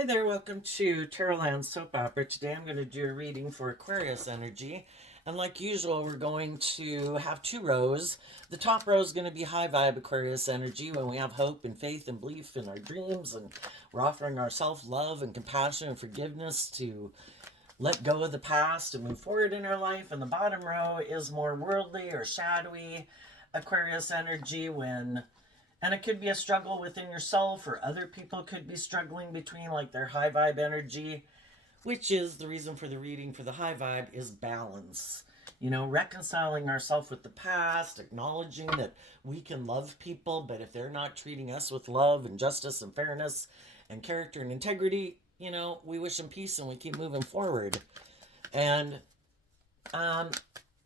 Hi there, welcome to Tarotland Soap Opera. Today I'm going to do a reading for Aquarius energy. And like usual, we're going to have two rows. The top row is going to be high vibe Aquarius energy when we have hope and faith and belief in our dreams. And we're offering ourselves love and compassion and forgiveness to let go of the past and move forward in our life. And the bottom row is more worldly or shadowy Aquarius energy when and it could be a struggle within yourself, or other people could be struggling between like their high vibe energy, which is the reason for the reading for the high vibe is balance. You know, reconciling ourselves with the past, acknowledging that we can love people, but if they're not treating us with love and justice and fairness and character and integrity, you know, we wish them peace and we keep moving forward. And um,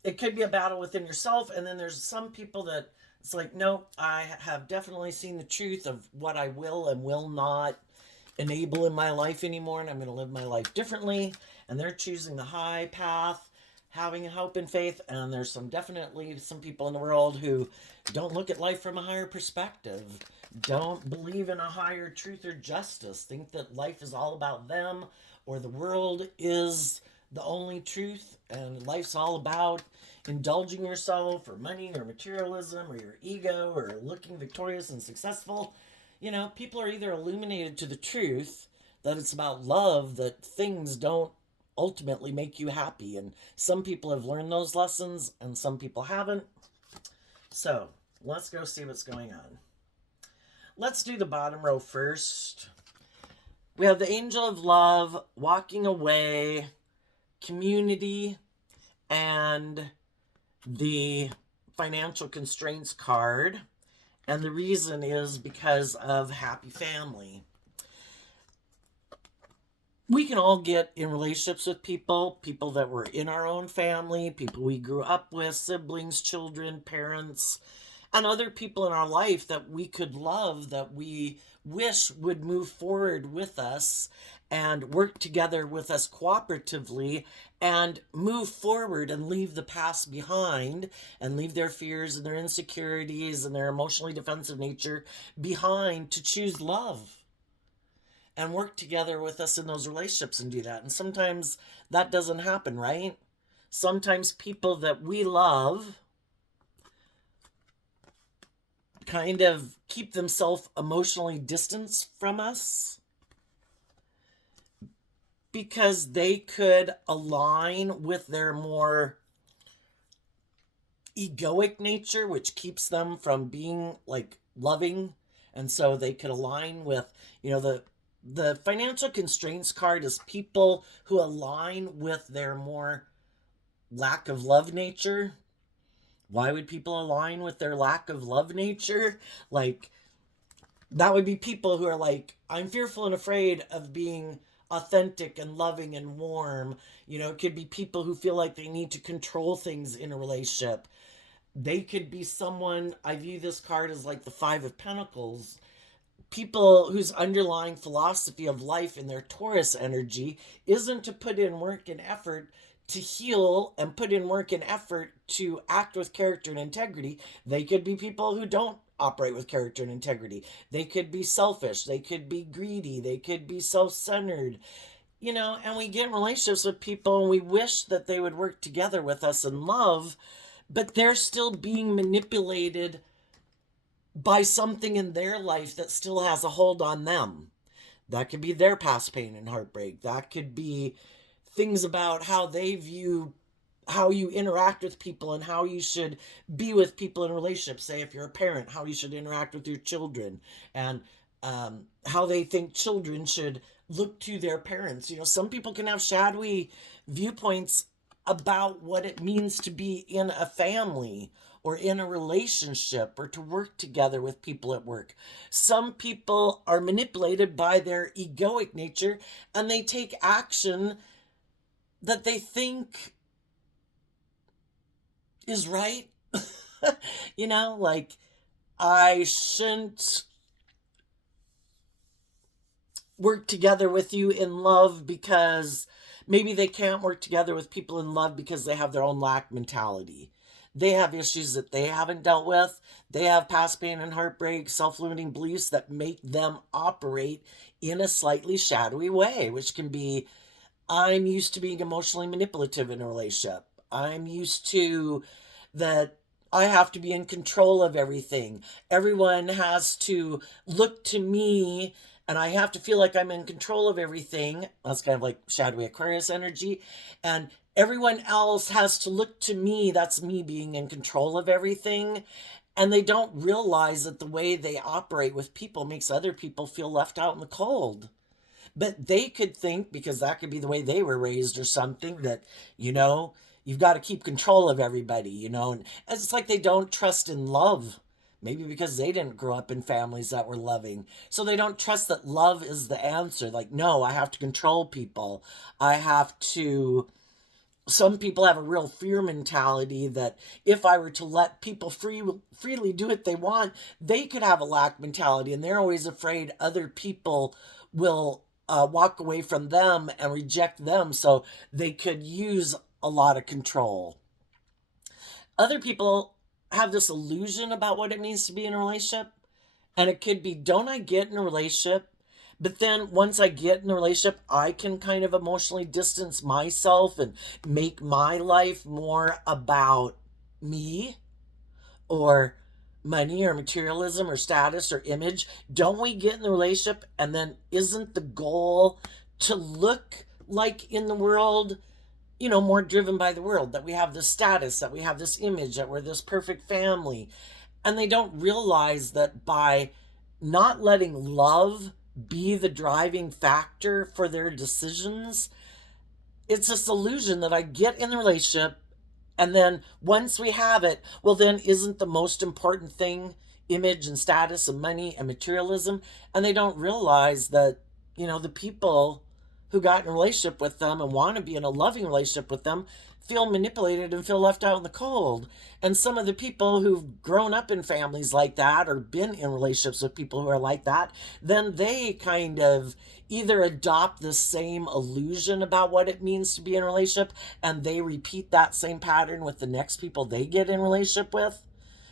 it could be a battle within yourself, and then there's some people that it's like, no, I have definitely seen the truth of what I will and will not enable in my life anymore, and I'm going to live my life differently. And they're choosing the high path, having hope and faith. And there's definitely some people in the world who don't look at life from a higher perspective, don't believe in a higher truth or justice, think that life is all about them or the world is the only truth and life's all about indulging yourself or money or materialism or your ego or looking victorious and successful. You know, people are either illuminated to the truth that it's about love, that things don't ultimately make you happy. And some people have learned those lessons and some people haven't. So let's go see what's going on. Let's do the bottom row first. We have the angel of love, walking away, community, and the financial constraints card. And the reason is because of happy family. We can all get in relationships with people that were in our own family, people we grew up with, siblings, children, parents, and other people in our life that we could love, that we wish would move forward with us and work together with us cooperatively and move forward and leave the past behind and leave their fears and their insecurities and their emotionally defensive nature behind to choose love and work together with us in those relationships and do that. And sometimes that doesn't happen, right? Sometimes people that we love kind of keep themselves emotionally distanced from us because they could align with their more egoic nature, which keeps them from being like loving. And so they could align with, you know, the financial constraints card is people who align with their more lack of love nature. Why would people align with their lack of love nature? Like, that would be people who are like, I'm fearful and afraid of being authentic and loving and warm. You know, it could be people who feel like they need to control things in a relationship. They could be someone, I view this card as like the Five of Pentacles, people whose underlying philosophy of life in their Taurus energy isn't to put in work and effort to heal and put in work and effort to act with character and integrity. They could be people who don't operate with character and integrity. They could be selfish. They could be greedy. They could be self-centered. You know, and we get in relationships with people and we wish that they would work together with us in love, but they're still being manipulated by something in their life that still has a hold on them. That could be their past pain and heartbreak. That could be things about how they view how you interact with people and how you should be with people in relationships. Say, if you're a parent, how you should interact with your children, and how they think children should look to their parents. You know, some people can have shadowy viewpoints about what it means to be in a family or in a relationship or to work together with people at work. Some people are manipulated by their egoic nature and they take action that they think is right. You know, like, I shouldn't work together with you in love because maybe they can't work together with people in love because they have their own lack mentality. They have issues that they haven't dealt with. They have past pain and heartbreak, self-limiting beliefs that make them operate in a slightly shadowy way, which can be, I'm used to being emotionally manipulative in a relationship. I'm used to that I have to be in control of everything. Everyone has to look to me and I have to feel like I'm in control of everything. That's kind of like shadowy Aquarius energy. And everyone else has to look to me. That's me being in control of everything. And they don't realize that the way they operate with people makes other people feel left out in the cold. But they could think, because that could be the way they were raised or something, that, you know, you've got to keep control of everybody, you know. And it's like they don't trust in love. Maybe because they didn't grow up in families that were loving. So they don't trust that love is the answer. Like, no, I have to control people. I have to. Some people have a real fear mentality that if I were to let people freely do what they want, they could have a lack mentality. And they're always afraid other people will walk away from them and reject them. So they could use a lot of control. Other people have this illusion about what it means to be in a relationship. And it could be, don't I get in a relationship? But then once I get in a relationship, I can kind of emotionally distance myself and make my life more about me or money or materialism or status or image. Don't we get in the relationship and then isn't the goal to look like in the world, you know, more driven by the world, that we have this status, that we have this image, that we're this perfect family? And they don't realize that by not letting love be the driving factor for their decisions, it's this illusion that I get in the relationship and then once we have it, well, then isn't the most important thing image and status and money and materialism? And they don't realize that, you know, the people who got in a relationship with them and want to be in a loving relationship with them feel manipulated and feel left out in the cold. And some of the people who've grown up in families like that or been in relationships with people who are like that, then they kind of either adopt the same illusion about what it means to be in a relationship and they repeat that same pattern with the next people they get in relationship with.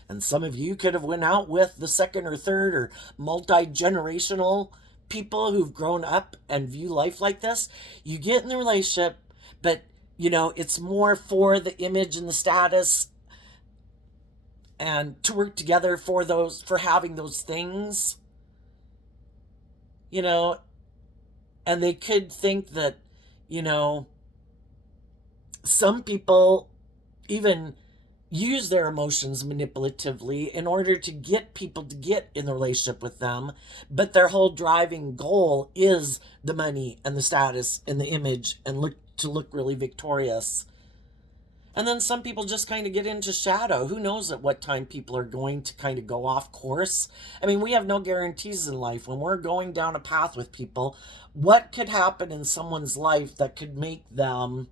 And some of you could have went out with the second or third or multi-generational people who've grown up and view life like this. You get in the relationship, but you know, it's more for the image and the status and to work together for those, for having those things, you know. And they could think that, you know, some people even use their emotions manipulatively in order to get people to get in the relationship with them, but their whole driving goal is the money and the status and the image and look really victorious. And then some people just kind of get into shadow. Who knows at what time people are going to kind of go off course? I mean, we have no guarantees in life. When we're going down a path with people, what could happen in someone's life that could make them,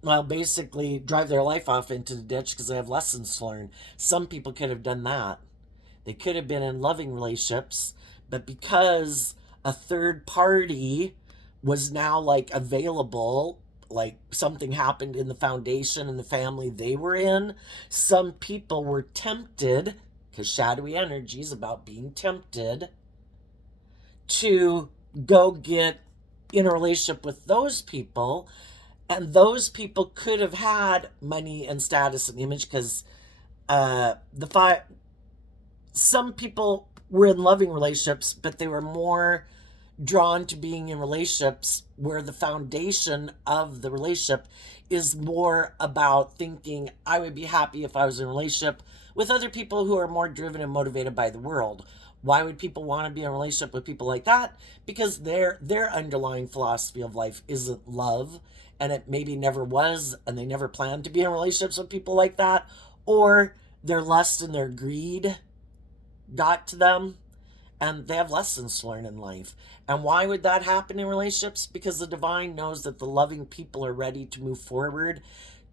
well, basically drive their life off into the ditch because they have lessons to learn? Some people could have done that. They could have been in loving relationships, but because a third party was now like available, like something happened in the foundation and the family they were in, some people were tempted, because shadowy energy is about being tempted, to go get in a relationship with those people. And those people could have had money and status and image because some people were in loving relationships, but they were more drawn to being in relationships where the foundation of the relationship is more about thinking, I would be happy if I was in a relationship with other people who are more driven and motivated by the world. Why would people want to be in a relationship with people like that? Because their underlying philosophy of life isn't love, and it maybe never was, and they never planned to be in relationships with people like that, or their lust and their greed got to them and they have lessons to learn in life. And why would that happen in relationships? Because the divine knows that the loving people are ready to move forward,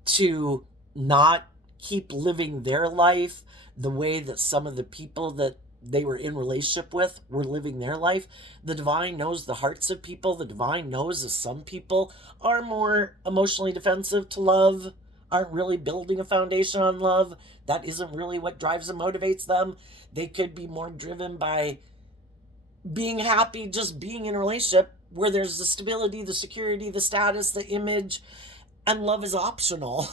to not keep living their life the way that some of the people that they were in relationship with were living their life. The divine knows the hearts of people. The divine knows that some people are more emotionally defensive to love. aren't really building a foundation on love. That isn't really what drives and motivates them. They could be more driven by being happy, just being in a relationship where there's the stability, the security, the status, the image, and love is optional.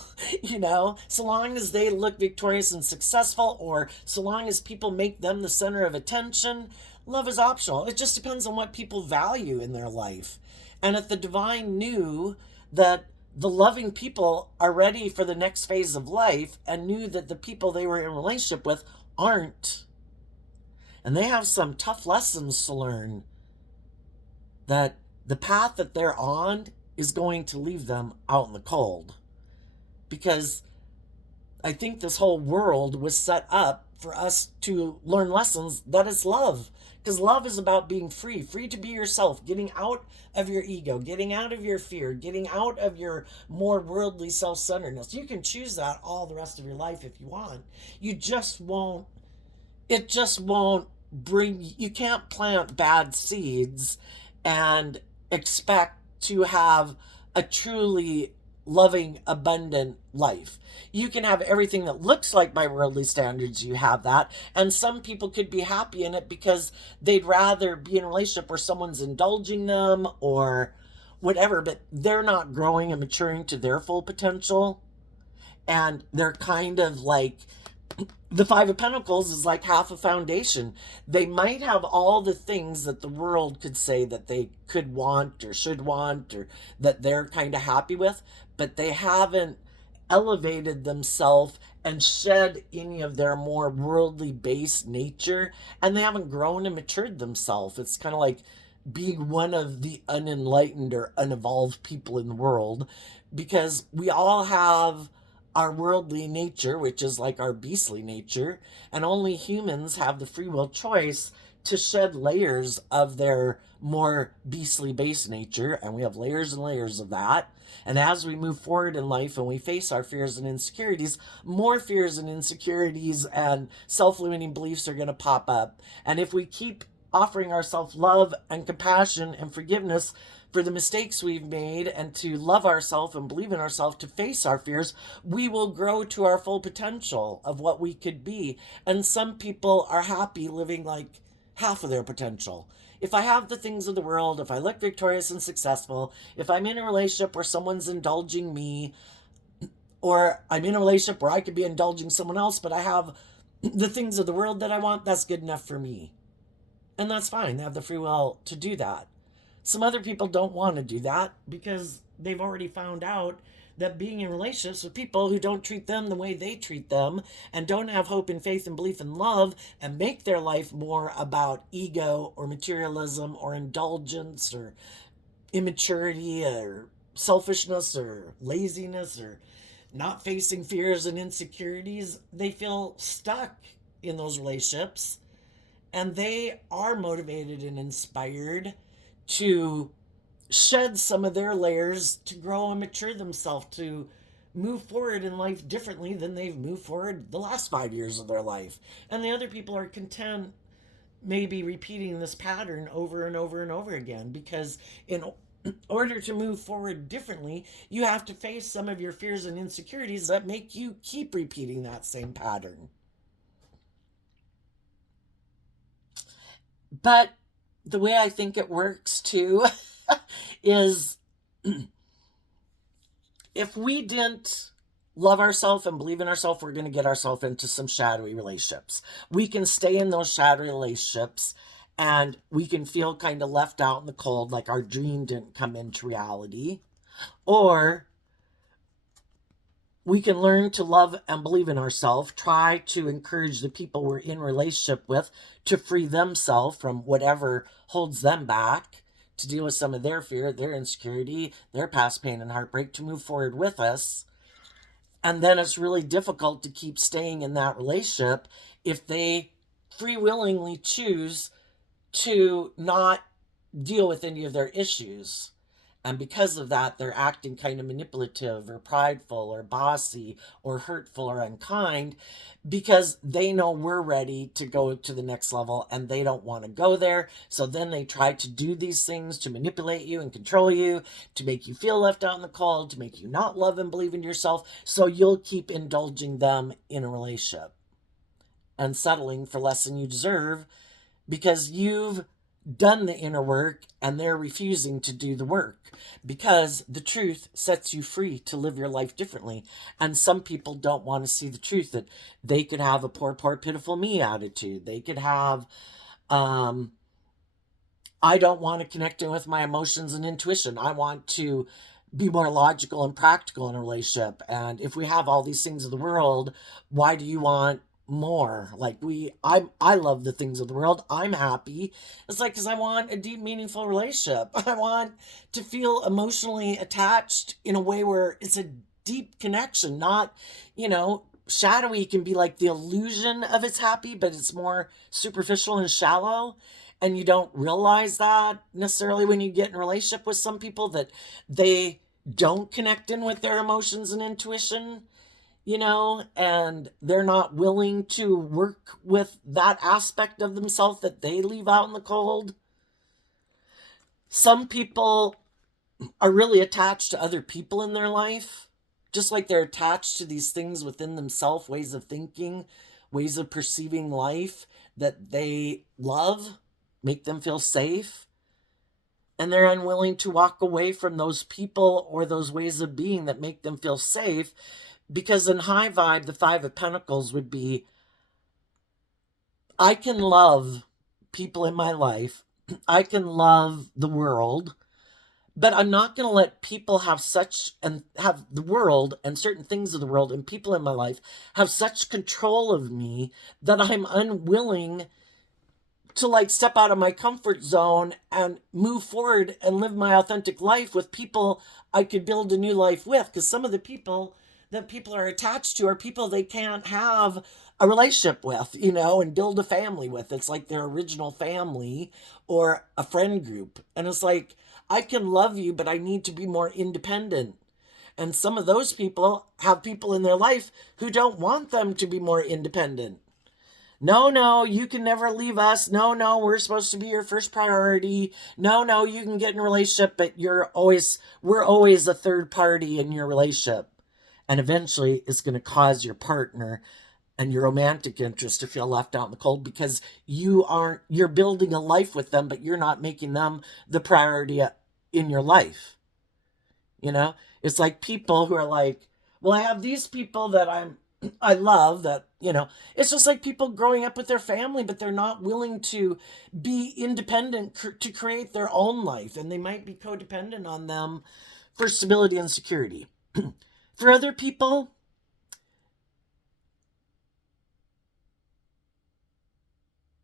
So long as they look victorious and successful, or so long as people make them the center of attention, love is optional. It just depends on what people value in their life. And if the divine knew that the loving people are ready for the next phase of life, and knew that the people they were in a relationship with aren't, and they have some tough lessons to learn, that the path that they're on is going to leave them out in the cold. Because I think this whole world was set up for us to learn lessons that is love. Because love is about being free, free to be yourself, getting out of your ego, getting out of your fear, getting out of your more worldly self-centeredness. You can choose that all the rest of your life if you want. You just won't, it just won't you can't plant bad seeds and expect to have a truly loving, abundant life. You can have everything that looks like by worldly standards, you have that. And some people could be happy in it because they'd rather be in a relationship where someone's indulging them or whatever, but they're not growing and maturing to their full potential. And they're kind of like, the Five of Pentacles is like half a foundation. They might have all the things that the world could say that they could want or should want, or that they're kind of happy with, but they haven't elevated themselves and shed any of their more worldly based nature, and they haven't grown and matured themselves. It's kind of like being one of the unenlightened or unevolved people in the world, because we all have our worldly nature, which is like our beastly nature, and only humans have the free will choice to shed layers of their more beastly base nature, and we have layers and layers of that. And as we move forward in life and we face our fears and insecurities, more fears and insecurities and self-limiting beliefs are going to pop up. And if we keep offering ourselves love and compassion and forgiveness for the mistakes we've made, and to love ourselves and believe in ourselves, to face our fears, we will grow to our full potential of what we could be. And some people are happy living like half of their potential. If I have the things of the world, if I look victorious and successful, if I'm in a relationship where someone's indulging me, or I'm in a relationship where I could be indulging someone else, but I have the things of the world that I want, that's good enough for me. And that's fine. They have the free will to do that. Some other people don't want to do that because they've already found out that being in relationships with people who don't treat them the way they treat them, and don't have hope and faith and belief and love, and make their life more about ego or materialism or indulgence or immaturity or selfishness or laziness or not facing fears and insecurities, they feel stuck in those relationships, and they are motivated and inspired to shed some of their layers, to grow and mature themselves, to move forward in life differently than they've moved forward the last 5 years of their life. And the other people are content maybe repeating this pattern over and over and over again, because in order to move forward differently, you have to face some of your fears and insecurities that make you keep repeating that same pattern. But the way I think it works too is if we didn't love ourselves and believe in ourselves, we're going to get ourselves into some shadowy relationships. We can stay in those shadowy relationships and we can feel kind of left out in the cold, like our dream didn't come into reality. Or we can learn to love and believe in ourselves, try to encourage the people we're in relationship with to free themselves from whatever holds them back, to deal with some of their fear, their insecurity, their past pain and heartbreak, to move forward with us. And then it's really difficult to keep staying in that relationship if they free willingly choose to not deal with any of their issues. And because of that, they're acting kind of manipulative or prideful or bossy or hurtful or unkind because they know we're ready to go to the next level and they don't want to go there. So then they try to do these things to manipulate you and control you, to make you feel left out in the cold, to make you not love and believe in yourself. So you'll keep indulging them in a relationship and settling for less than you deserve because you've done the inner work and they're refusing to do the work because the truth sets you free to live your life differently. And some people don't want to see the truth, that they could have a poor, poor, pitiful me attitude. They could have, I don't want to connect in with my emotions and intuition. I want to be more logical and practical in a relationship. And if we have all these things of the world, why do you want more? Like I love the things of the world. I'm happy. It's like, because I want a deep, meaningful relationship. I want to feel emotionally attached in a way where it's a deep connection, not, shadowy can be like the illusion of it's happy, but it's more superficial and shallow. And you don't realize that necessarily when you get in a relationship with some people, that they don't connect in with their emotions and intuition, and they're not willing to work with that aspect of themselves that they leave out in the cold. Some people are really attached to other people in their life, just like they're attached to these things within themselves, ways of thinking, ways of perceiving life that they love, make them feel safe. And they're unwilling to walk away from those people or those ways of being that make them feel safe. Because in high vibe, the Five of Pentacles would be, I can love people in my life. I can love the world. But I'm not going to let people have the world and certain things of the world and people in my life have such control of me that I'm unwilling to step out of my comfort zone and move forward and live my authentic life with people I could build a new life with. Because some of the people that people are attached to are people they can't have a relationship with, and build a family with. It's like their original family or a friend group. And it's like, I can love you, but I need to be more independent. And some of those people have people in their life who don't want them to be more independent. No, you can never leave us. No, we're supposed to be your first priority. No, you can get in a relationship, but we're always a third party in your relationship. And eventually it's going to cause your partner and your romantic interest to feel left out in the cold because you're building a life with them, but you're not making them the priority in your life. It's like people who are like, well, I have these people that I love that, it's just like people growing up with their family, but they're not willing to be independent to create their own life. And they might be codependent on them for stability and security. For other people,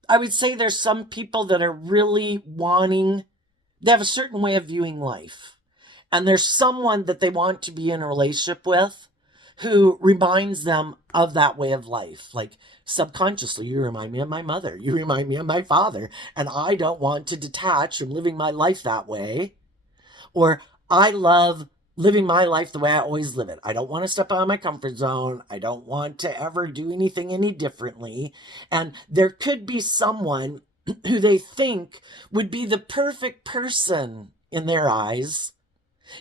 I would say there's some people that are really they have a certain way of viewing life. And there's someone that they want to be in a relationship with who reminds them of that way of life. Like subconsciously, you remind me of my mother. You remind me of my father. And I don't want to detach from living my life that way. Or I love living my life the way I always live it. I don't want to step out of my comfort zone. I don't want to ever do anything any differently. And there could be someone who they think would be the perfect person in their eyes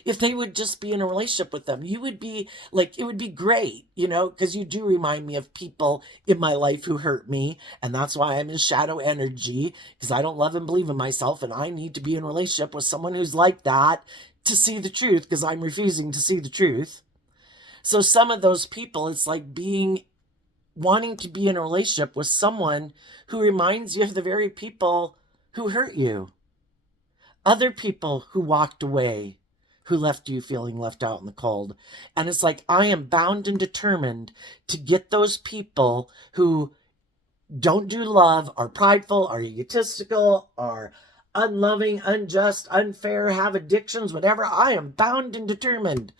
if they would just be in a relationship with them. You would be like, it would be great, because you do remind me of people in my life who hurt me. And that's why I'm in shadow energy, because I don't love and believe in myself. And I need to be in a relationship with someone who's like that to see the truth, because I'm refusing to see the truth. So some of those people, it's like wanting to be in a relationship with someone who reminds you of the very people who hurt you. Other people who walked away, who left you feeling left out in the cold. And it's like, I am bound and determined to get those people who don't do love, are prideful, are egotistical, are unloving, unjust, unfair, have addictions, whatever. I am bound and determined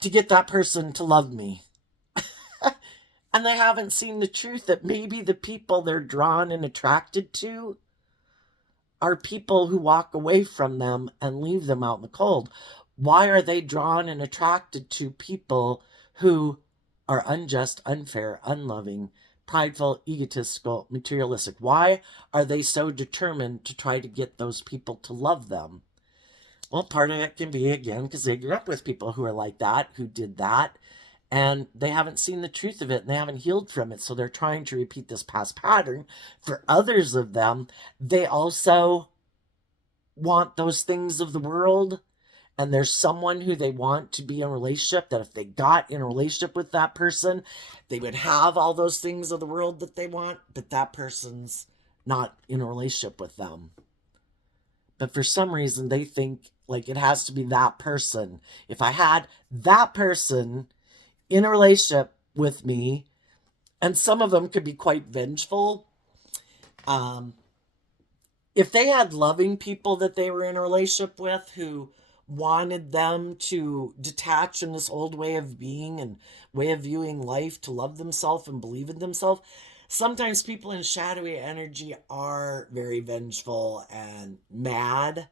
to get that person to love me. And they haven't seen the truth that maybe the people they're drawn and attracted to are people who walk away from them and leave them out in the cold? Why are they drawn and attracted to people who are unjust, unfair, unloving, prideful, egotistical, materialistic? Why are they so determined to try to get those people to love them? Well, part of it can be, again, because they grew up with people who are like that, who did that, and they haven't seen the truth of it and they haven't healed from it. So they're trying to repeat this past pattern. For others of them, they also want those things of the world, and there's someone who they want to be in a relationship, that if they got in a relationship with that person, they would have all those things of the world that they want, but that person's not in a relationship with them. But for some reason, they think like it has to be that person. If I had that person in a relationship with me, and some of them could be quite vengeful. If they had loving people that they were in a relationship with who wanted them to detach from this old way of being and way of viewing life, to love themselves and believe in themselves, sometimes people in shadowy energy are very vengeful and mad.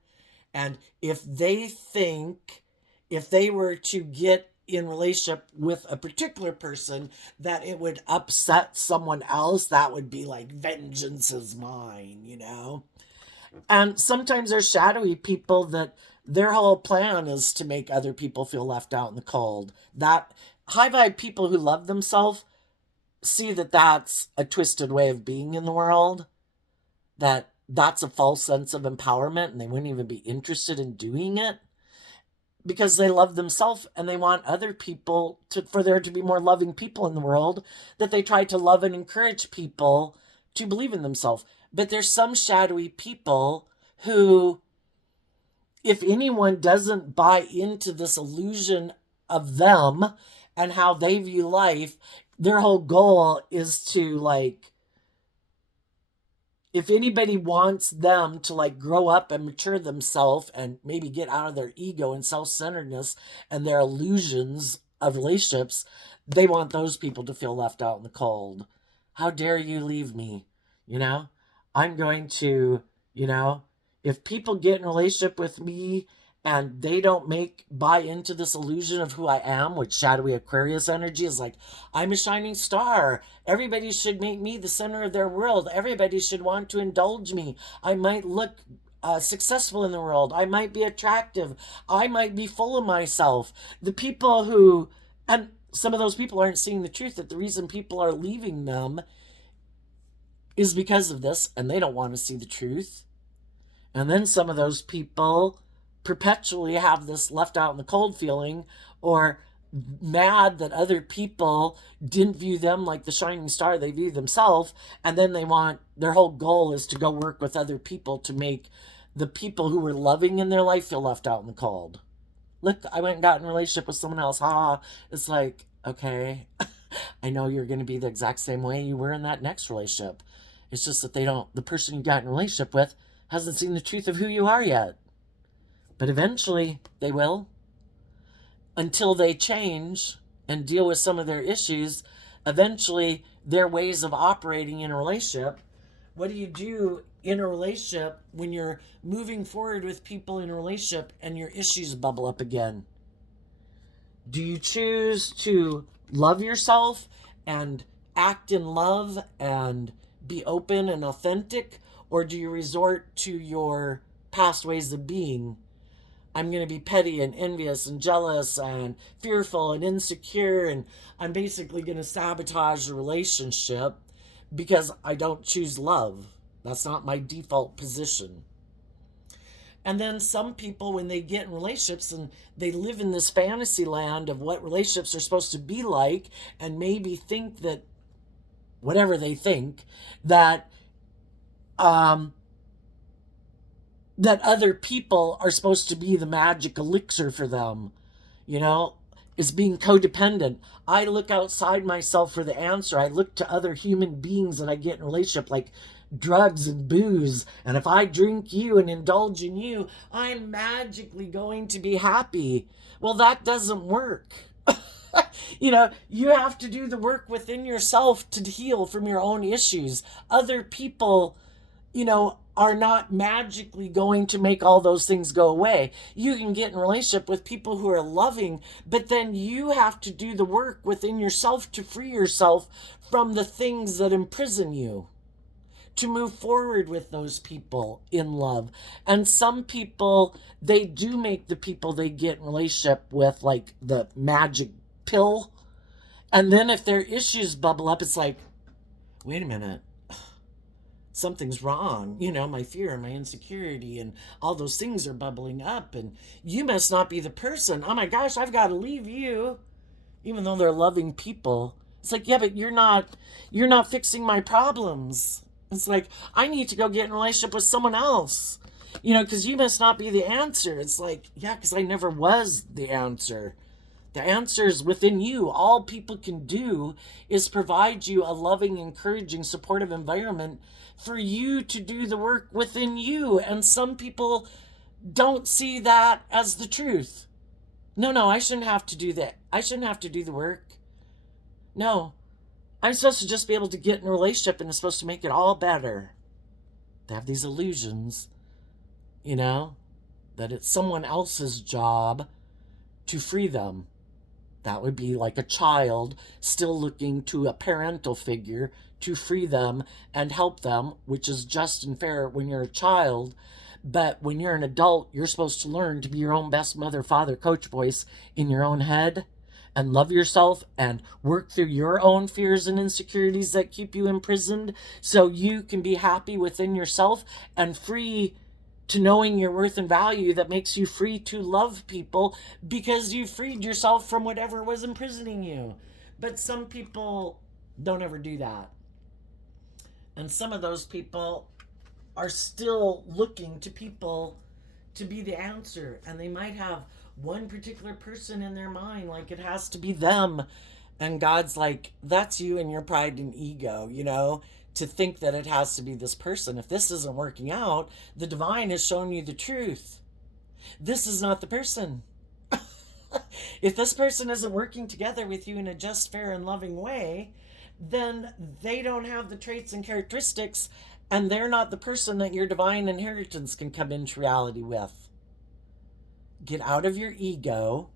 And if they think, if they were to get in relationship with a particular person, that it would upset someone else, that would be like, vengeance is mine, you know? And sometimes there's shadowy people that their whole plan is to make other people feel left out in the cold. That high vibe people who love themselves see that that's a twisted way of being in the world, that that's a false sense of empowerment, and they wouldn't even be interested in doing it because they love themselves and they want other people to, for there to be more loving people in the world, that they try to love and encourage people to believe in themselves. But there's some shadowy people who, if anyone doesn't buy into this illusion of them and how they view life, their whole goal is to, like, if anybody wants them to like grow up and mature themselves and maybe get out of their ego and self-centeredness and their illusions of relationships, they want those people to feel left out in the cold. How dare you leave me? You know, I'm going to, you know, if people get in a relationship with me and they don't buy into this illusion of who I am, which shadowy Aquarius energy is like, I'm a shining star. Everybody should make me the center of their world. Everybody should want to indulge me. I might look successful in the world. I might be attractive. I might be full of myself. The people who, and some of those people aren't seeing the truth, that the reason people are leaving them is because of this, and they don't want to see the truth. And then some of those people perpetually have this left out in the cold feeling, or mad that other people didn't view them like the shining star they view themselves, and then they want, their whole goal is to go work with other people to make the people who were loving in their life feel left out in the cold. Look, I went and got in a relationship with someone else. It's like, okay, I know you're going to be the exact same way you were in that next relationship. It's just that the person you got in a relationship with hasn't seen the truth of who you are yet. But eventually they will. Until they change and deal with some of their issues, eventually their ways of operating in a relationship. What do you do in a relationship when you're moving forward with people in a relationship and your issues bubble up again? Do you choose to love yourself and act in love and be open and authentic? Or do you resort to your past ways of being? I'm going to be petty and envious and jealous and fearful and insecure, and I'm basically going to sabotage the relationship because I don't choose love. That's not my default position. And then some people, when they get in relationships and they live in this fantasy land of what relationships are supposed to be like, and maybe think that, whatever they think, that that other people are supposed to be the magic elixir for them, you know, is being codependent. I look outside myself for the answer. I look to other human beings that I get in a relationship, like drugs and booze. And if I drink you and indulge in you, I'm magically going to be happy. Well, that doesn't work. You know, you have to do the work within yourself to heal from your own issues. Other people, are not magically going to make all those things go away. You can get in a relationship with people who are loving, but then you have to do the work within yourself to free yourself from the things that imprison you, to move forward with those people in love. And some people, they do make the people they get in relationship with like the magic pill. And then if their issues bubble up, it's like, wait a minute, something's wrong. My fear and my insecurity and all those things are bubbling up, and you must not be the person. Oh my gosh, I've got to leave you. Even though they're loving people. It's like, yeah, but you're not fixing my problems. It's like, I need to go get in a relationship with someone else. Because you must not be the answer. It's like, yeah, because I never was the answer. The answer is within you. All people can do is provide you a loving, encouraging, supportive environment for you to do the work within you. And some people don't see that as the truth. No, I shouldn't have to do that. I shouldn't have to do the work. No, I'm supposed to just be able to get in a relationship and it's supposed to make it all better. They have these illusions, that it's someone else's job to free them. That would be like a child still looking to a parental figure to free them and help them, which is just and fair when you're a child. But when you're an adult, you're supposed to learn to be your own best mother, father, coach voice in your own head and love yourself and work through your own fears and insecurities that keep you imprisoned so you can be happy within yourself and free to knowing your worth and value, that makes you free to love people because you freed yourself from whatever was imprisoning you. But some people don't ever do that. And some of those people are still looking to people to be the answer. And they might have one particular person in their mind, like it has to be them. And God's like, that's you and your pride and ego, to think that it has to be this person. If this isn't working out, the divine has shown you the truth. This is not the person. If this person isn't working together with you in a just, fair, and loving way, then they don't have the traits and characteristics, and they're not the person that your divine inheritance can come into reality with. Get out of your ego.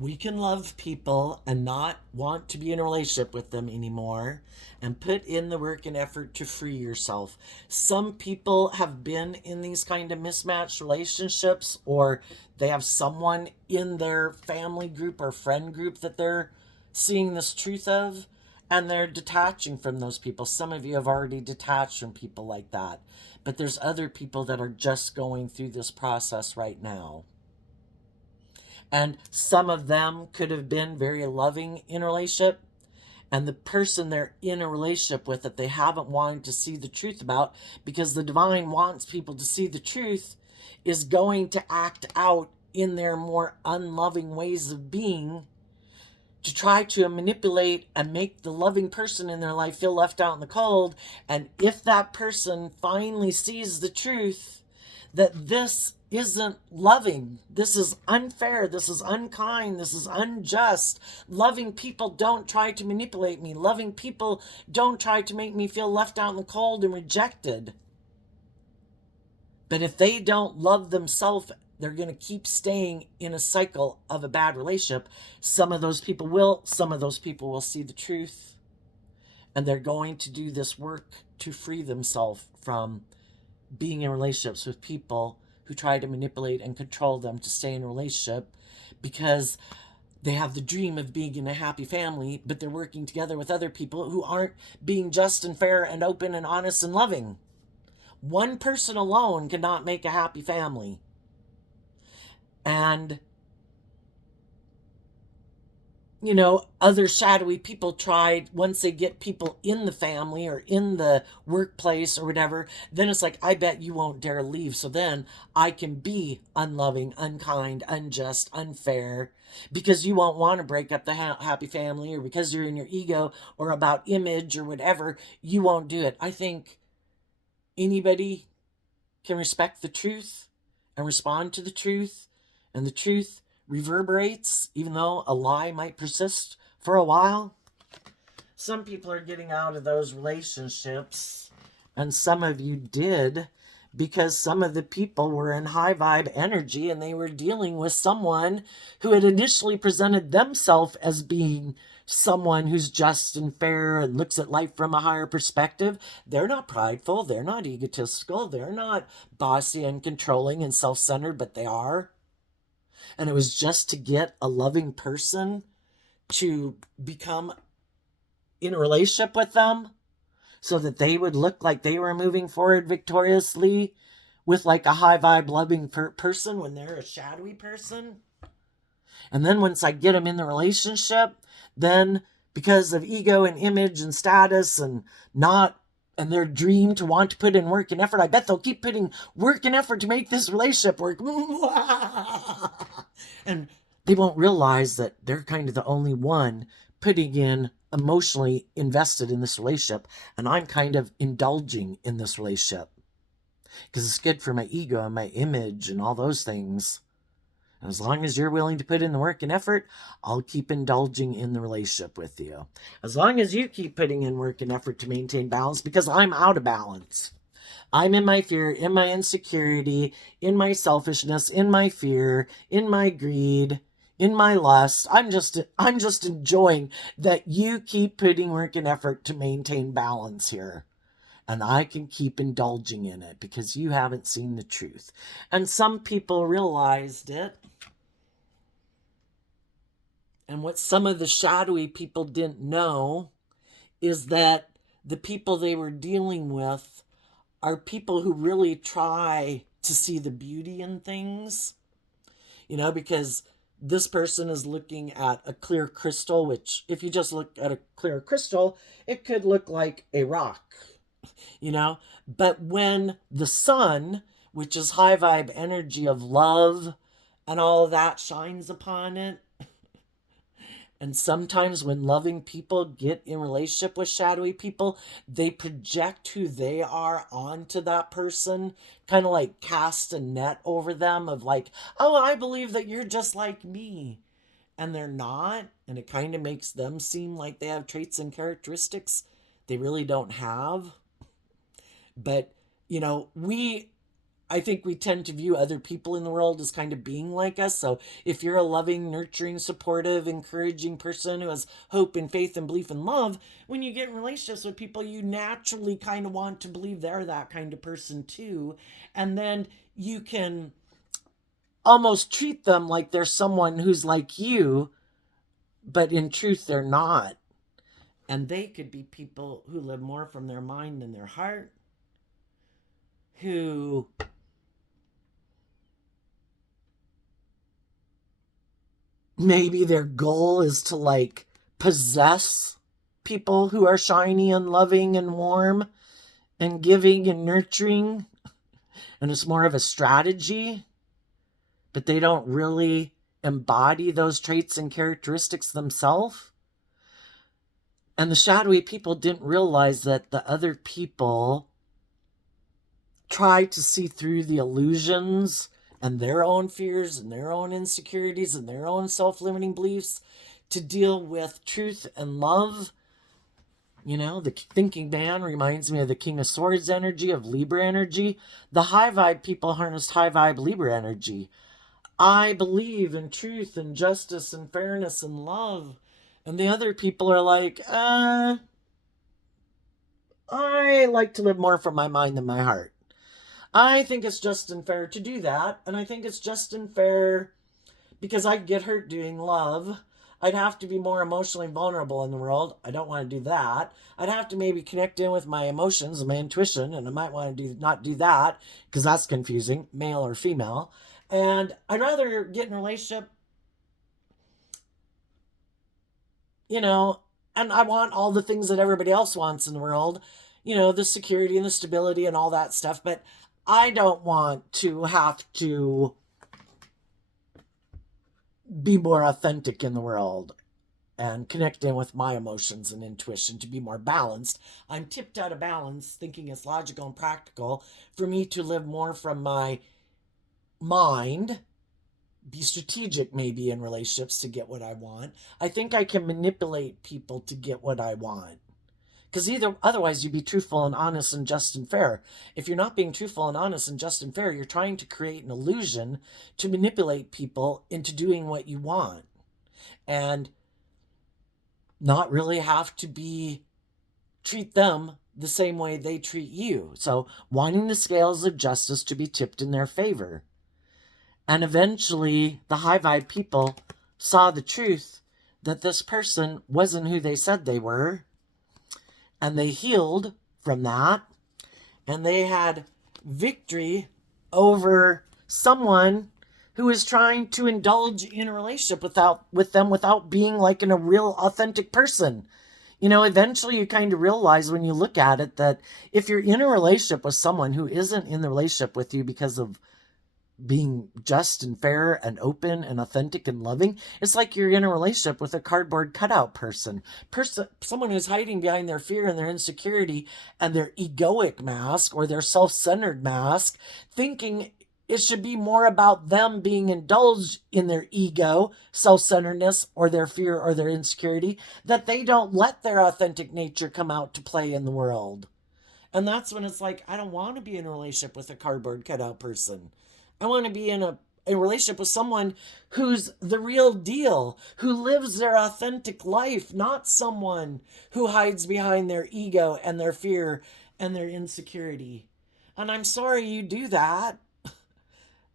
We can love people and not want to be in a relationship with them anymore and put in the work and effort to free yourself. Some people have been in these kind of mismatched relationships, or they have someone in their family group or friend group that they're seeing this truth of, and they're detaching from those people. Some of you have already detached from people like that, but there's other people that are just going through this process right now. And some of them could have been very loving in a relationship, and the person they're in a relationship with that they haven't wanted to see the truth about, because the divine wants people to see the truth, is going to act out in their more unloving ways of being to try to manipulate and make the loving person in their life feel left out in the cold. And if that person finally sees the truth that this isn't loving, this is unfair, this is unkind, this is unjust. Loving people don't try to manipulate me. Loving people don't try to make me feel left out in the cold and rejected. But if they don't love themselves, they're going to keep staying in a cycle of a bad relationship. Some of those people will see the truth, and they're going to do this work to free themselves from being in relationships with people who try to manipulate and control them to stay in a relationship, because they have the dream of being in a happy family, but they're working together with other people who aren't being just and fair and open and honest and loving. One person alone cannot make a happy family. And other shadowy people tried, once they get people in the family or in the workplace or whatever, then it's like, I bet you won't dare leave. So then I can be unloving, unkind, unjust, unfair, because you won't want to break up the happy family, or because you're in your ego or about image or whatever, you won't do it. I think anybody can respect the truth and respond to the truth, and the truth reverberates, even though a lie might persist for a while. some people are getting out of those relationships, and some of you did, because some of the people were in high vibe energy and they were dealing with someone who had initially presented themselves as being someone who's just and fair and looks at life from a higher perspective. They're not prideful, they're not egotistical, they're not bossy and controlling and self-centered, but they are. And it was just to get a loving person to become in a relationship with them so that they would look like they were moving forward victoriously with like a high vibe loving person when they're a shadowy person. And then once I get them in the relationship, then because of ego and image and status and their dream to want to put in work and effort, I bet they'll keep putting work and effort to make this relationship work. And they won't realize that they're kind of the only one putting in emotionally invested in this relationship, and I'm kind of indulging in this relationship because it's good for my ego and my image and all those things. And as long as you're willing to put in the work and effort, I'll keep indulging in the relationship with you. As long as you keep putting in work and effort to maintain balance, because I'm out of balance. I'm in my fear, in my insecurity, in my selfishness, in my fear, in my greed, in my lust. I'm just enjoying that you keep putting work and effort to maintain balance here. And I can keep indulging in it because you haven't seen the truth. And some people realized it. And what some of the shadowy people didn't know is that the people they were dealing with are people who really try to see the beauty in things. Because this person is looking at a clear crystal, which if you just look at a clear crystal, it could look like a rock, But when the sun, which is high vibe energy of love and all of that, shines upon it, and sometimes when loving people get in relationship with shadowy people, they project who they are onto that person, kind of like cast a net over them of like, oh, I believe that you're just like me. And they're not. And it kind of makes them seem like they have traits and characteristics they really don't have. But, I think we tend to view other people in the world as kind of being like us. So if you're a loving, nurturing, supportive, encouraging person who has hope and faith and belief and love, when you get in relationships with people, you naturally kind of want to believe they're that kind of person too. And then you can almost treat them like they're someone who's like you, but in truth, they're not. And they could be people who live more from their mind than their heart, who maybe their goal is to like possess people who are shiny and loving and warm and giving and nurturing. And it's more of a strategy, but they don't really embody those traits and characteristics themselves. And the shadowy people didn't realize that the other people try to see through the illusions and their own fears and their own insecurities and their own self-limiting beliefs to deal with truth and love. The thinking man reminds me of the King of Swords energy, of Libra energy. The high vibe people harnessed high vibe Libra energy. I believe in truth and justice and fairness and love. And the other people are like, I like to live more from my mind than my heart. I think it's just and fair to do that. And I think it's just and fair because I get hurt doing love. I'd have to be more emotionally vulnerable in the world. I don't want to do that. I'd have to maybe connect in with my emotions and my intuition, and I might want to not do that because that's confusing, male or female. And I'd rather get in a relationship, and I want all the things that everybody else wants in the world, the security and the stability and all that stuff. But I don't want to have to be more authentic in the world and connect in with my emotions and intuition to be more balanced. I'm tipped out of balance, thinking it's logical and practical for me to live more from my mind be strategic maybe in relationships to get what I want. I think I can manipulate people to get what I want. Because either otherwise you'd be truthful and honest and just and fair. If you're not being truthful and honest and just and fair, you're trying to create an illusion to manipulate people into doing what you want and not really have to treat them the same way they treat you. So wanting the scales of justice to be tipped in their favor. And eventually the high vibe people saw the truth that this person wasn't who they said they were. And they healed from that. And they had victory over someone who is trying to indulge in a relationship with them without being like a real authentic person. You know, eventually you kind of realize when you look at it that if you're in a relationship with someone who isn't in the relationship with you because of being just and fair and open and authentic and loving, it's like you're in a relationship with a cardboard cutout someone who's hiding behind their fear and their insecurity and their egoic mask or their self-centered mask, thinking it should be more about them being indulged in their ego, self-centeredness, or their fear or their insecurity, that they don't let their authentic nature come out to play in the world. And that's when it's like, I don't want to be in a relationship with a cardboard cutout person. I want to be in a relationship with someone who's the real deal, who lives their authentic life, not someone who hides behind their ego and their fear and their insecurity. And I'm sorry you do that,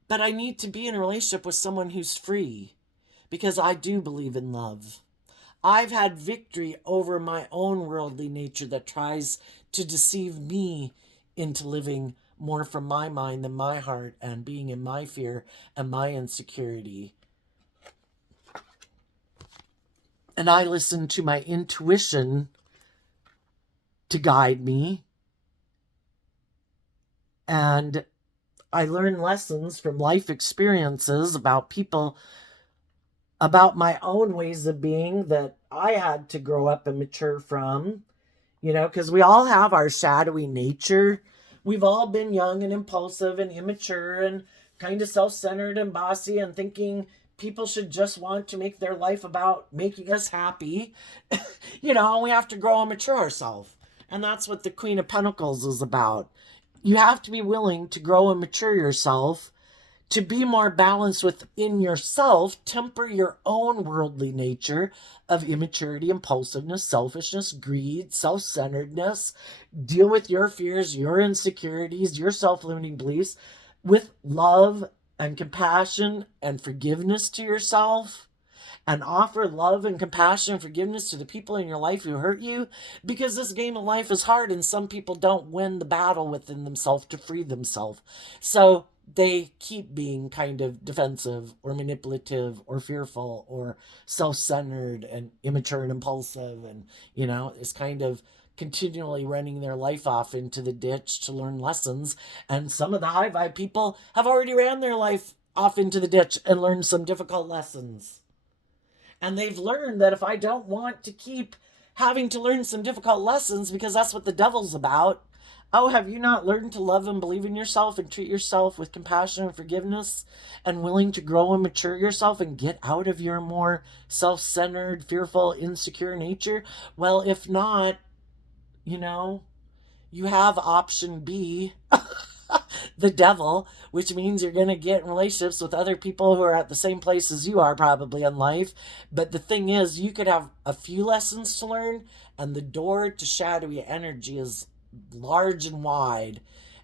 but I need to be in a relationship with someone who's free because I do believe in love. I've had victory over my own worldly nature that tries to deceive me into living more from my mind than my heart and being in my fear and my insecurity. And I listen to my intuition to guide me. And I learn lessons from life experiences about people, about my own ways of being that I had to grow up and mature from, you know, because we all have our shadowy nature. We've all been young and impulsive and immature and kind of self-centered and bossy and thinking people should just want to make their life about making us happy. You know, and we have to grow and mature ourselves. And that's what the Queen of Pentacles is about. You have to be willing to grow and mature yourself, to be more balanced within yourself, temper your own worldly nature of immaturity, impulsiveness, selfishness, greed, self-centeredness, deal with your fears, your insecurities, your self-limiting beliefs with love and compassion and forgiveness to yourself, and offer love and compassion and forgiveness to the people in your life who hurt you, because this game of life is hard and some people don't win the battle within themselves to free themselves. So they keep being kind of defensive or manipulative or fearful or self-centered and immature and impulsive, and, you know, it's kind of continually running their life off into the ditch to learn lessons. And some of the high vibe people have already ran their life off into the ditch and learned some difficult lessons. And they've learned that if I don't want to keep having to learn some difficult lessons, because that's what the devil's about. Oh, have you not learned to love and believe in yourself and treat yourself with compassion and forgiveness and willing to grow and mature yourself and get out of your more self-centered, fearful, insecure nature? Well, if not, you know, you have option B, the devil, which means you're going to get in relationships with other people who are at the same place as you are probably in life. But the thing is, you could have a few lessons to learn, and the door to shadowy energy is large and wide.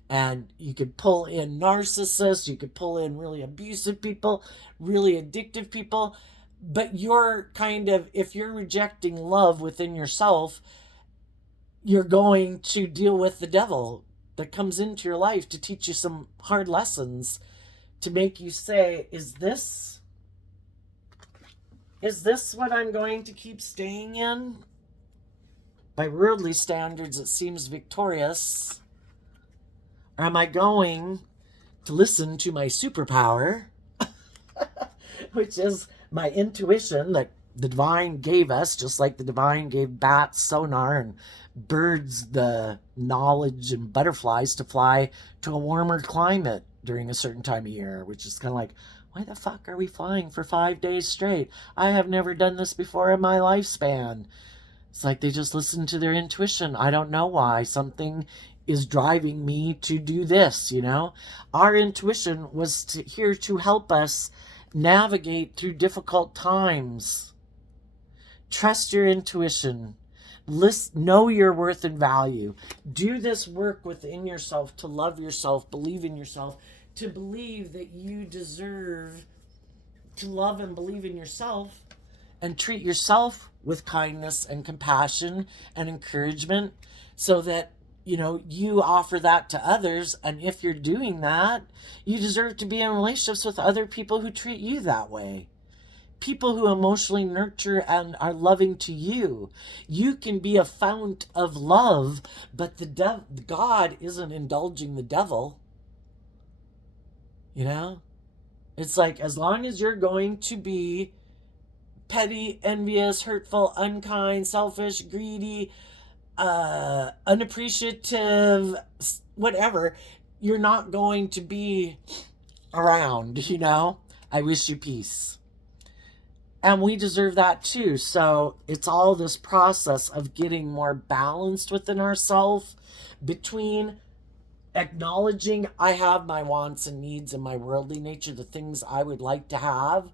And you could pull in narcissists, you could pull in really abusive people, really addictive people. But you're kind of, if you're rejecting love within yourself, you're going to deal with the devil that comes into your life to teach you some hard lessons, to make you say, is this what I'm going to keep staying in? By worldly standards, it seems victorious. Or am I going to listen to my superpower, which is my intuition that the divine gave us, just like the divine gave bats sonar and birds the knowledge and butterflies to fly to a warmer climate during a certain time of year, which is kind of like, Why the fuck are we flying for 5 days straight? I have never done this before in my lifespan. It's like they just listen to their intuition. I don't know why. Something is driving me to do this, you know? Our intuition was here to help us navigate through difficult times. Trust your intuition. Know your worth and value. Do this work within yourself to love yourself, believe in yourself, to believe that you deserve to love and believe in yourself, and treat yourself with kindness and compassion and encouragement, so that you offer that to others. And if you're doing that, you deserve to be in relationships with other people who treat you that way. People who emotionally nurture and are loving to you. You can be a fount of love, but God isn't indulging the devil. It's like, as long as you're going to be petty, envious, hurtful, unkind, selfish, greedy, unappreciative, whatever, you're not going to be around. I wish you peace. And we deserve that too. So it's all this process of getting more balanced within ourselves, between acknowledging I have my wants and needs and my worldly nature, the things I would like to have.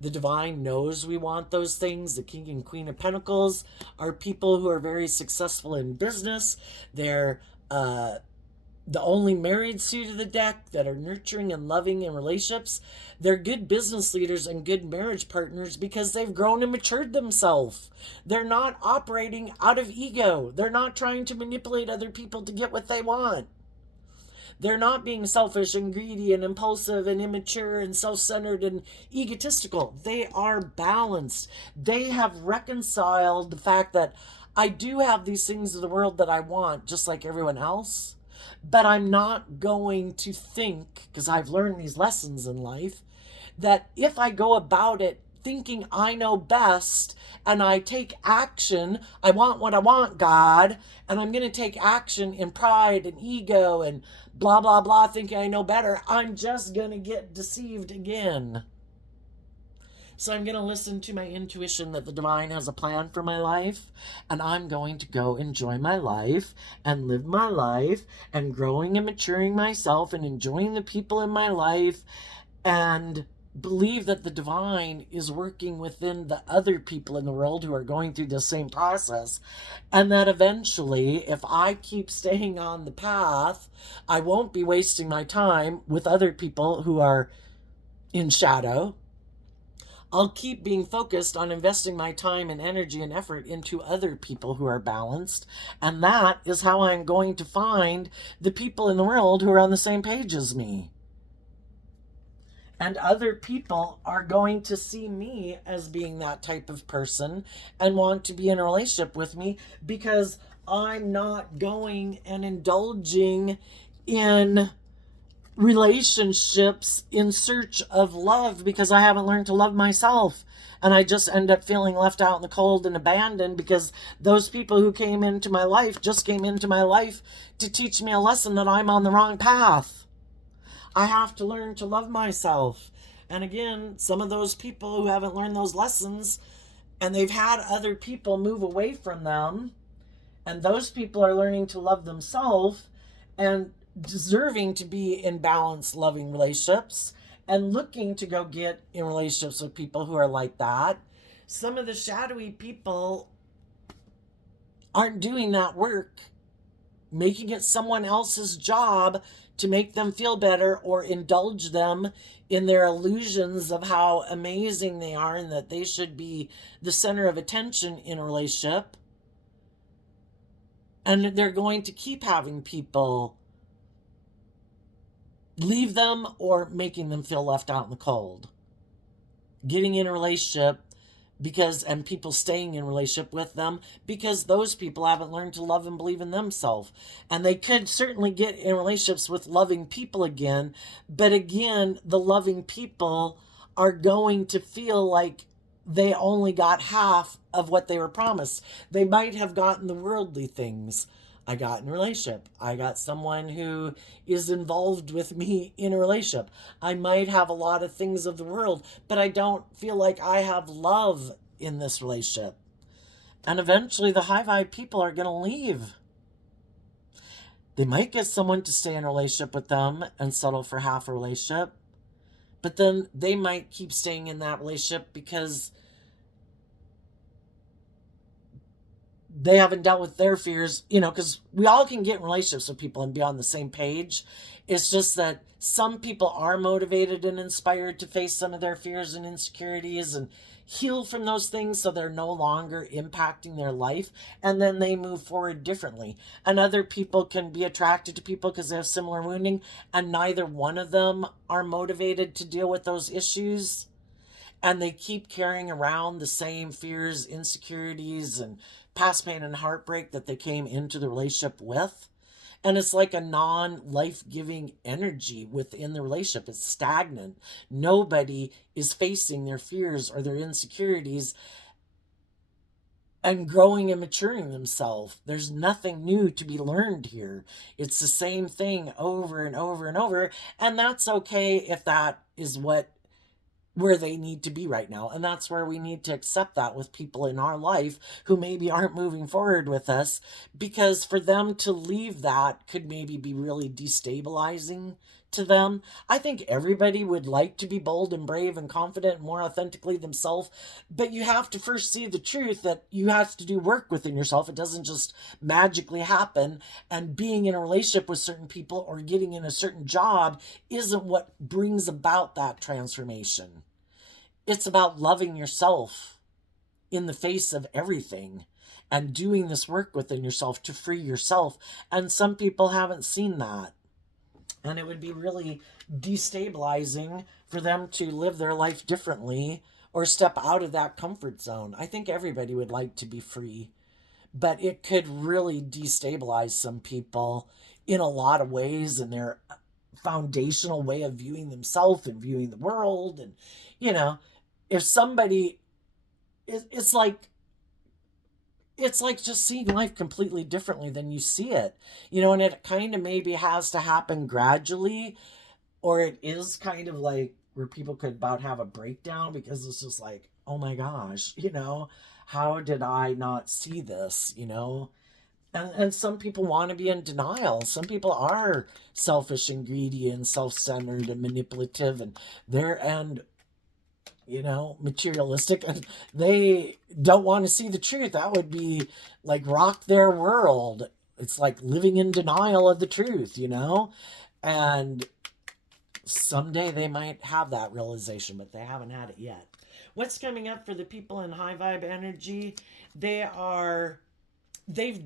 The divine knows we want those things. The King and Queen of Pentacles are people who are very successful in business. They're the only married suit of the deck that are nurturing and loving in relationships. They're good business leaders and good marriage partners because they've grown and matured themselves. They're not operating out of ego. They're not trying to manipulate other people to get what they want. They're not being selfish and greedy and impulsive and immature and self-centered and egotistical. They are balanced. They have reconciled the fact that I do have these things of the world that I want, just like everyone else. But I'm not going to think, because I've learned these lessons in life, that if I go about it thinking I know best and I take action, I want what I want, God, and I'm going to take action in pride and ego and blah, blah, blah, thinking I know better, I'm just going to get deceived again. So I'm going to listen to my intuition that the divine has a plan for my life, and I'm going to go enjoy my life and live my life and growing and maturing myself and enjoying the people in my life, and believe that the divine is working within the other people in the world who are going through the same process, and that eventually, if I keep staying on the path, I won't be wasting my time with other people who are in shadow. I'll keep being focused on investing my time and energy and effort into other people who are balanced. And that is how I'm going to find the people in the world who are on the same page as me. And other people are going to see me as being that type of person and want to be in a relationship with me, because I'm not going and indulging in relationships in search of love because I haven't learned to love myself. And I just end up feeling left out in the cold and abandoned because those people who came into my life just came into my life to teach me a lesson that I'm on the wrong path. I have to learn to love myself. And again, some of those people who haven't learned those lessons and they've had other people move away from them, and those people are learning to love themselves and deserving to be in balanced, loving relationships and looking to go get in relationships with people who are like that. Some of the shadowy people aren't doing that work, making it someone else's job to make them feel better or indulge them in their illusions of how amazing they are and that they should be the center of attention in a relationship. And they're going to keep having people leave them or making them feel left out in the cold. Getting in a relationship and people staying in a relationship with them because those people haven't learned to love and believe in themselves. And they could certainly get in relationships with loving people again, but again, the loving people are going to feel like they only got half of what they were promised. They might have gotten the worldly things. I got in a relationship. I got someone who is involved with me in a relationship. I might have a lot of things of the world, but I don't feel like I have love in this relationship. And eventually the high vibe people are going to leave. They might get someone to stay in a relationship with them and settle for half a relationship, but then they might keep staying in that relationship because they haven't dealt with their fears, because we all can get in relationships with people and be on the same page. It's just that some people are motivated and inspired to face some of their fears and insecurities and heal from those things so they're no longer impacting their life, and then they move forward differently. And other people can be attracted to people because they have similar wounding, and neither one of them are motivated to deal with those issues, and they keep carrying around the same fears, insecurities, and past pain and heartbreak that they came into the relationship with. And it's like a non life giving energy within the relationship. It's stagnant. Nobody is facing their fears or their insecurities and growing and maturing themselves. There's nothing new to be learned here. It's the same thing over and over and over. And that's okay if that is where they need to be right now. And that's where we need to accept that with people in our life who maybe aren't moving forward with us, because for them to leave that could maybe be really destabilizing to them. I think everybody would like to be bold and brave and confident and more authentically themselves, but you have to first see the truth that you have to do work within yourself. It doesn't just magically happen, and being in a relationship with certain people or getting in a certain job isn't what brings about that transformation. It's about loving yourself in the face of everything and doing this work within yourself to free yourself. And some people haven't seen that. And it would be really destabilizing for them to live their life differently or step out of that comfort zone. I think everybody would like to be free, but it could really destabilize some people in a lot of ways in their foundational way of viewing themselves and viewing the world. And, you know, if somebody, it's like, just seeing life completely differently than you see it, and it kind of maybe has to happen gradually, or it is kind of like where people could about have a breakdown because it's just like, oh my gosh, how did I not see this, and some people want to be in denial. Some people are selfish and greedy and self-centered and manipulative, and materialistic, and they don't want to see the truth. That would be like rock their world. It's like living in denial of the truth, and someday they might have that realization, but they haven't had it yet. What's coming up for the people in high vibe energy? They've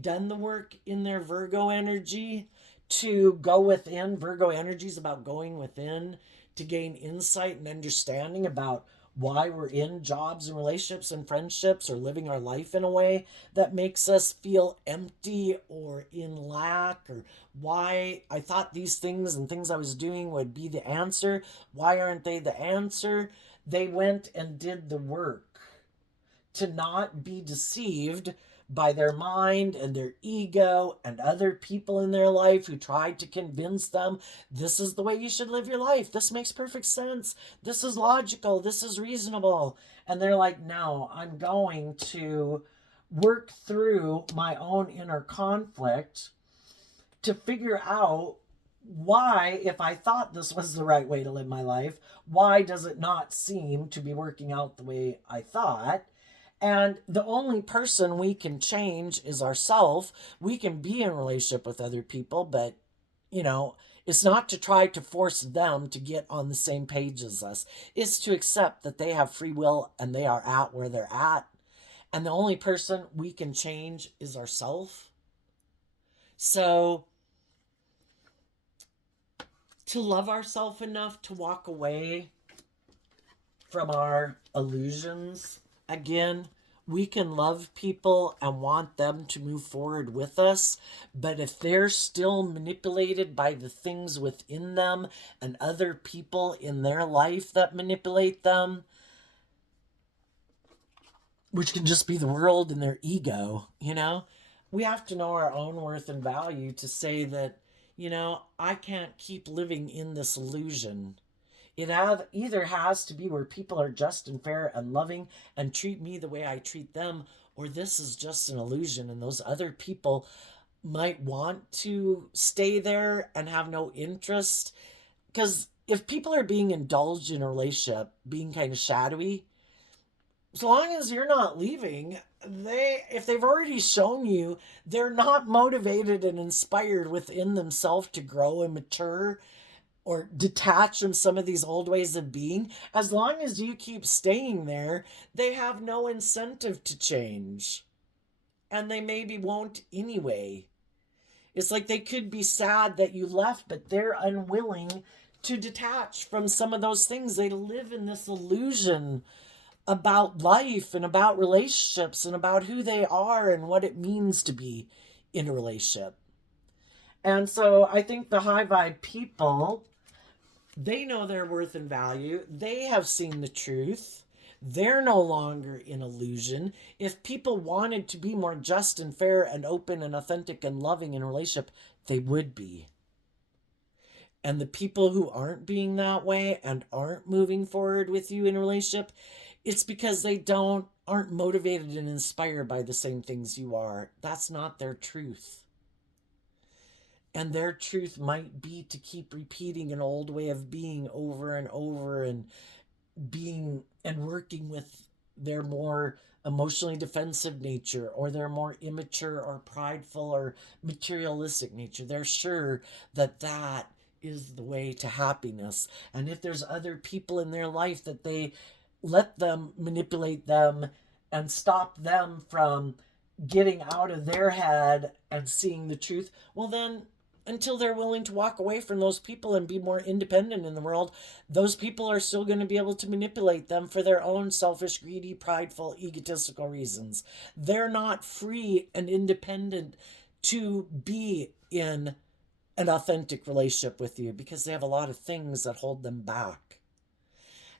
done the work in their Virgo energy to go within. Virgo energy is about going within to gain insight and understanding about why we're in jobs and relationships and friendships, or living our life in a way that makes us feel empty or in lack, or why I thought these things and things I was doing would be the answer. Why aren't they the answer? They went and did the work to not be deceived by their mind and their ego and other people in their life who tried to convince them, this is the way you should live your life. This makes perfect sense. This is logical. This is reasonable. And they're like, no, I'm going to work through my own inner conflict to figure out why, if I thought this was the right way to live my life, why does it not seem to be working out the way I thought? And the only person we can change is ourselves. We can be in a relationship with other people, but, it's not to try to force them to get on the same page as us. It's to accept that they have free will and they are at where they're at. And the only person we can change is ourselves. So, to love ourselves enough to walk away from our illusions. Again, we can love people and want them to move forward with us, but if they're still manipulated by the things within them and other people in their life that manipulate them, which can just be the world and their ego, we have to know our own worth and value to say that, I can't keep living in this illusion. Either has to be where people are just and fair and loving and treat me the way I treat them, or this is just an illusion and those other people might want to stay there and have no interest. Because if people are being indulged in a relationship, being kind of shadowy, as long as you're not leaving, if they've already shown you they're not motivated and inspired within themselves to grow and mature or detach from some of these old ways of being, as long as you keep staying there, they have no incentive to change. And they maybe won't anyway. It's like they could be sad that you left, but they're unwilling to detach from some of those things. They live in this illusion about life and about relationships and about who they are and what it means to be in a relationship. And so I think the high vibe people, they know their worth and value. They have seen the truth. They're no longer in illusion. If people wanted to be more just and fair and open and authentic and loving in a relationship, they would be. And the people who aren't being that way and aren't moving forward with you in a relationship, it's because they aren't motivated and inspired by the same things you are. That's not their truth. And their truth might be to keep repeating an old way of being over and over and being and working with their more emotionally defensive nature or their more immature or prideful or materialistic nature. They're sure that that is the way to happiness. And if there's other people in their life that they let them manipulate them and stop them from getting out of their head and seeing the truth, well then, until they're willing to walk away from those people and be more independent in the world, those people are still going to be able to manipulate them for their own selfish, greedy, prideful, egotistical reasons. They're not free and independent to be in an authentic relationship with you because they have a lot of things that hold them back.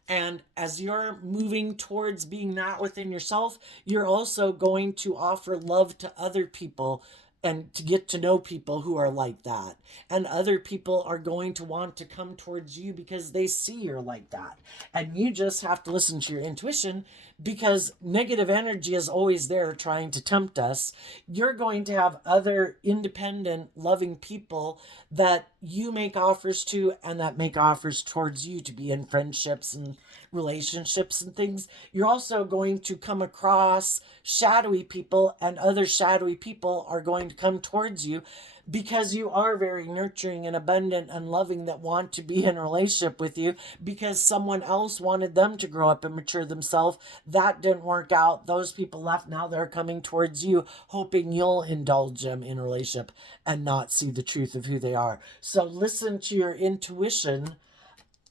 And as you're moving towards being that within yourself, you're also going to offer love to other people and to get to know people who are like that. And other people are going to want to come towards you because they see you're like that. And you just have to listen to your intuition, because negative energy is always there trying to tempt us. You're going to have other independent, loving people that you make offers to and that make offers towards you to be in friendships and relationships and things. You're also going to come across shadowy people, and other shadowy people are going to come towards you because you are very nurturing and abundant and loving, that want to be in a relationship with you because someone else wanted them to grow up and mature themselves. That didn't work out. Those people left. Now they're coming towards you, hoping you'll indulge them in a relationship and not see the truth of who they are. So listen to your intuition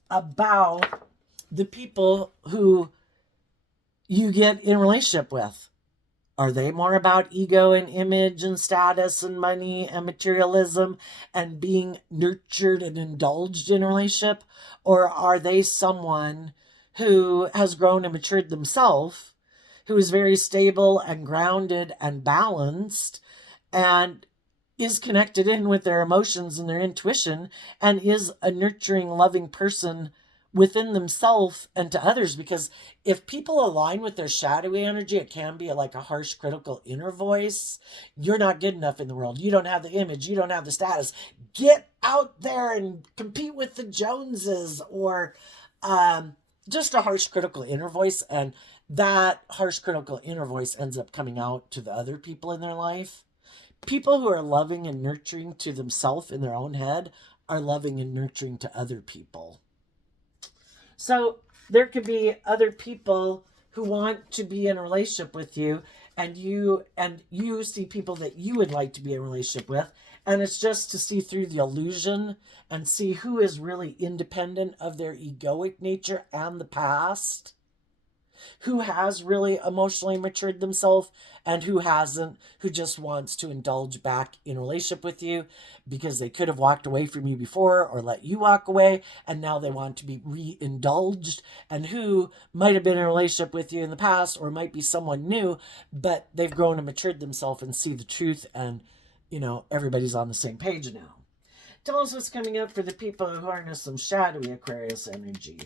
about the people who you get in a relationship with. Are they more about ego and image and status and money and materialism and being nurtured and indulged in a relationship? Or are they someone who has grown and matured themselves, who is very stable and grounded and balanced and is connected in with their emotions and their intuition and is a nurturing, loving person within themselves and to others? Because if people align with their shadowy energy, it can be like a harsh, critical inner voice. You're not good enough in the world. You don't have the image. You don't have the status. Get out there and compete with the Joneses, or just a harsh, critical inner voice. And that harsh, critical inner voice ends up coming out to the other people in their life. People who are loving and nurturing to themselves in their own head are loving and nurturing to other people. So there could be other people who want to be in a relationship with you, and you see people that you would like to be in a relationship with, and it's just to see through the illusion and see who is really independent of their egoic nature and the past, who has really emotionally matured themselves and who hasn't, who just wants to indulge back in a relationship with you because they could have walked away from you before or let you walk away and now they want to be re-indulged, and who might have been in a relationship with you in the past or might be someone new, but they've grown and matured themselves and see the truth, and everybody's on the same page now. Tell us what's coming up for the people who harness some shadowy Aquarius energy.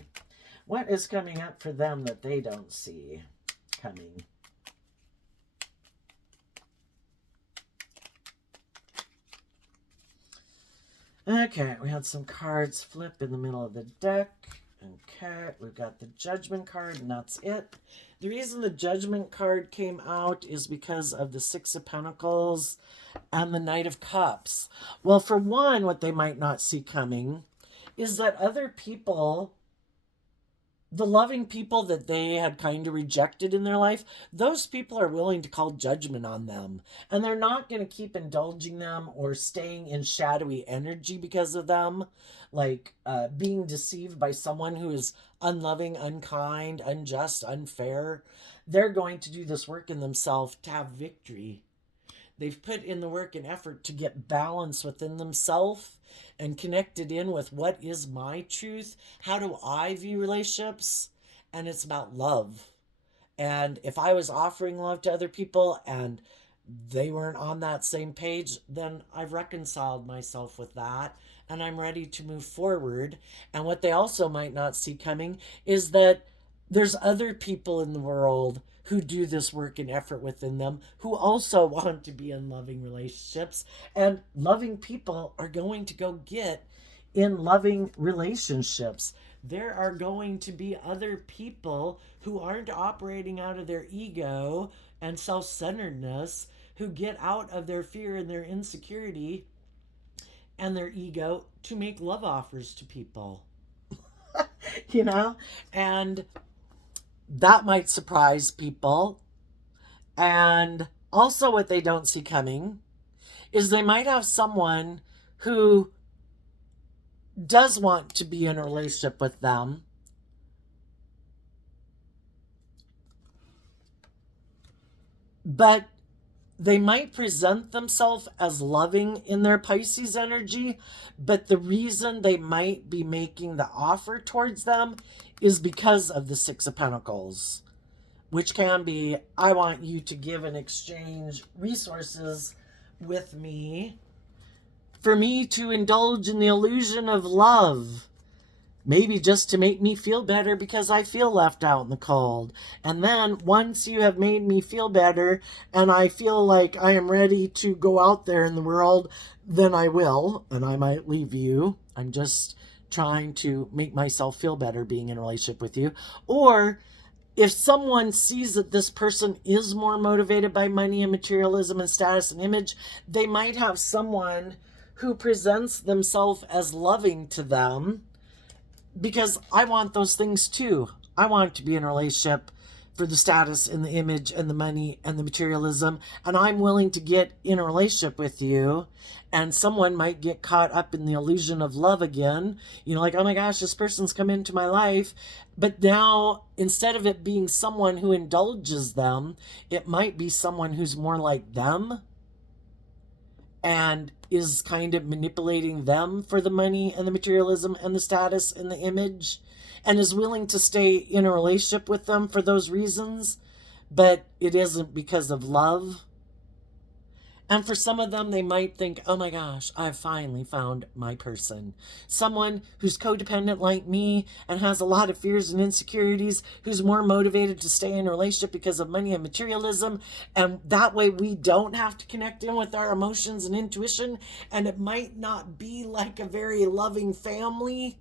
What is coming up for them that they don't see coming? Okay, we had some cards flip in the middle of the deck. Okay, we've got the Judgment card, and that's it. The reason the Judgment card came out is because of the Six of Pentacles and the Knight of Cups. Well, for one, what they might not see coming is that other people, the loving people that they had kind of rejected in their life, those people are willing to call judgment on them. And they're not going to keep indulging them or staying in shadowy energy because of them. Like being deceived by someone who is unloving, unkind, unjust, unfair. They're going to do this work in themselves to have victory. They've put in the work and effort to get balance within themselves and connected in with what is my truth. How do I view relationships? And it's about love. And if I was offering love to other people and they weren't on that same page, then I've reconciled myself with that and I'm ready to move forward. And what they also might not see coming is that there's other people in the world who do this work and effort within them, who also want to be in loving relationships. And loving people are going to go get in loving relationships. There are going to be other people who aren't operating out of their ego and self-centeredness, who get out of their fear and their insecurity and their ego to make love offers to people. And that might surprise people. And also what they don't see coming is they might have someone who does want to be in a relationship with them, but they might present themselves as loving in their Pisces energy, but the reason they might be making the offer towards them is because of the Six of Pentacles, which can be, I want you to give and exchange resources with me for me to indulge in the illusion of love. Maybe just to make me feel better because I feel left out in the cold. And then once you have made me feel better and I feel like I am ready to go out there in the world, then I will, and I might leave you. I'm just trying to make myself feel better being in a relationship with you. Or if someone sees that this person is more motivated by money and materialism and status and image, they might have someone who presents themselves as loving to them, because I want those things too. I want to be in a relationship for the status and the image and the money and the materialism, and I'm willing to get in a relationship with you. And someone might get caught up in the illusion of love again, like, oh my gosh, this person's come into my life. But now, instead of it being someone who indulges them, it might be someone who's more like them and is kind of manipulating them for the money and the materialism and the status and the image, and is willing to stay in a relationship with them for those reasons, but it isn't because of love. And for some of them, they might think, oh my gosh, I've finally found my person. Someone who's codependent like me and has a lot of fears and insecurities, who's more motivated to stay in a relationship because of money and materialism. And that way we don't have to connect in with our emotions and intuition. And it might not be like a very loving family,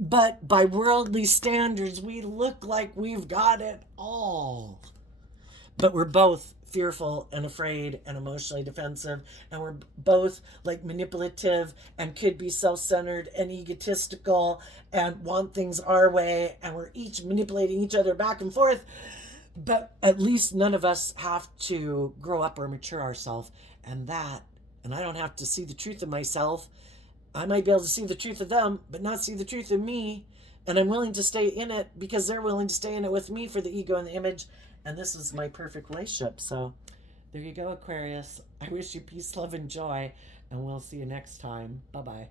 but by worldly standards, we look like we've got it all. But we're both fearful and afraid and emotionally defensive, and we're both like manipulative and could be self-centered and egotistical and want things our way, and we're each manipulating each other back and forth. But at least none of us have to grow up or mature ourselves, and I don't have to see the truth of myself. I might be able to see the truth of them, but not see the truth of me. And I'm willing to stay in it because they're willing to stay in it with me for the ego and the image. And this is my perfect relationship. So there you go, Aquarius. I wish you peace, love, and joy. And we'll see you next time. Bye-bye.